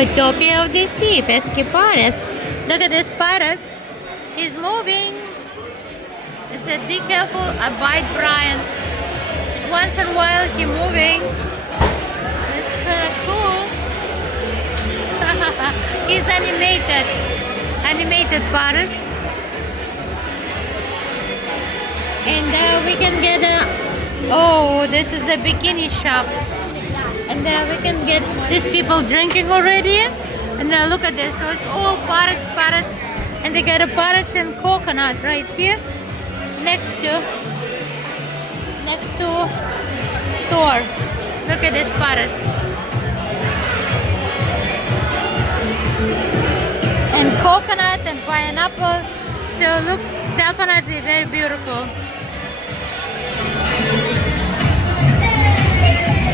Utopia of the sea, Pesky Parrots. Look at this parrot. He's moving. It said, be careful, abide Brian. Once in a while he moving. It's kind of cool. He's animated. Animated parrots. And we can get oh, this is the bikini shop. And we can get these people drinking already. And now look at this. So it's all parrots, parrots. And they got a parrots and coconut right here. Next to store. Look at these parrots. And coconut and pineapple. So look, definitely very beautiful.